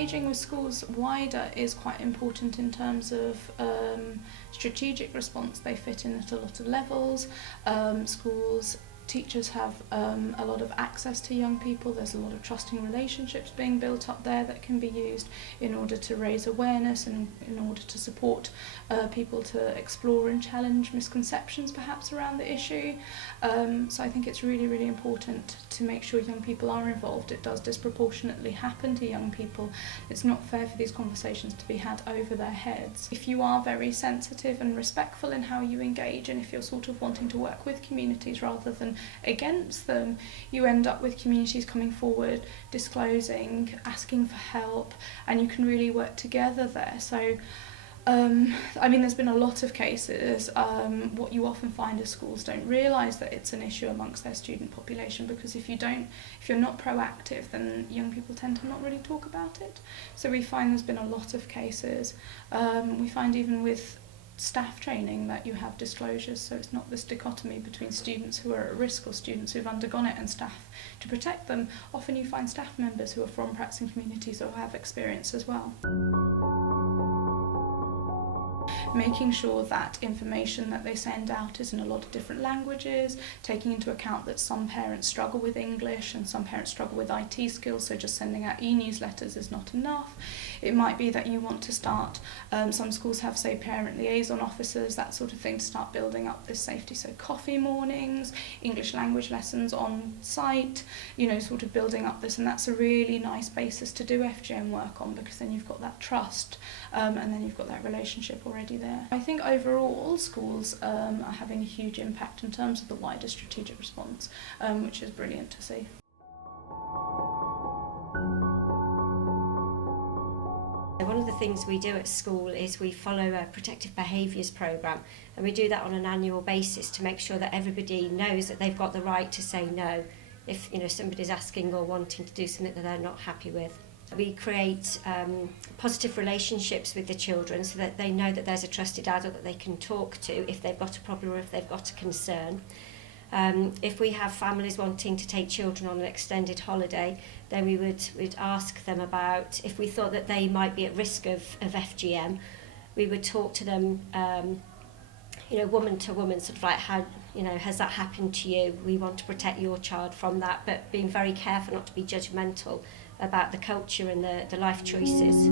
engaging with schools wider is quite important in terms of strategic response. They fit in at a lot of levels. Teachers have a lot of access to young people. There's a lot of trusting relationships being built up there that can be used in order to raise awareness and in order to support people to explore and challenge misconceptions perhaps around the issue. So I think it's really, really important to make sure young people are involved. It does disproportionately happen to young people. It's not fair for these conversations to be had over their heads. If you are very sensitive and respectful in how you engage, and if you're sort of wanting to work with communities rather than against them, you end up with communities coming forward, disclosing, asking for help, and you can really work together there. So I mean, there's been a lot of cases. What you often find is schools don't realise that it's an issue amongst their student population, because if you're not proactive, then young people tend to not really talk about it. So we find there's been a lot of cases. We find even with staff training that you have disclosures, so it's not this dichotomy between students who are at risk or students who've undergone it and staff to protect them. Often you find staff members who are from practicing communities or have experience as well. Making sure that information that they send out is in a lot of different languages, taking into account that some parents struggle with English and some parents struggle with IT skills, so just sending out e-newsletters is not enough. It might be that you want to start, some schools have, say, parent liaison officers, that sort of thing, to start building up this safety, so coffee mornings, English language lessons on site, sort of building up this, and that's a really nice basis to do FGM work on, because then you've got that trust, and then you've got that relationship already there. I think overall schools are having a huge impact in terms of the wider strategic response, which is brilliant to see. One of the things we do at school is we follow a protective behaviours programme, and we do that on an annual basis to make sure that everybody knows that they've got the right to say no if somebody's asking or wanting to do something that they're not happy with. We create positive relationships with the children so that they know that there's a trusted adult that they can talk to if they've got a problem or if they've got a concern. If we have families wanting to take children on an extended holiday, then we'd ask them about if we thought that they might be at risk of FGM. We would talk to them, woman to woman, sort of like, how, has that happened to you? We want to protect your child from that, but being very careful not to be judgmental about the culture and the life choices.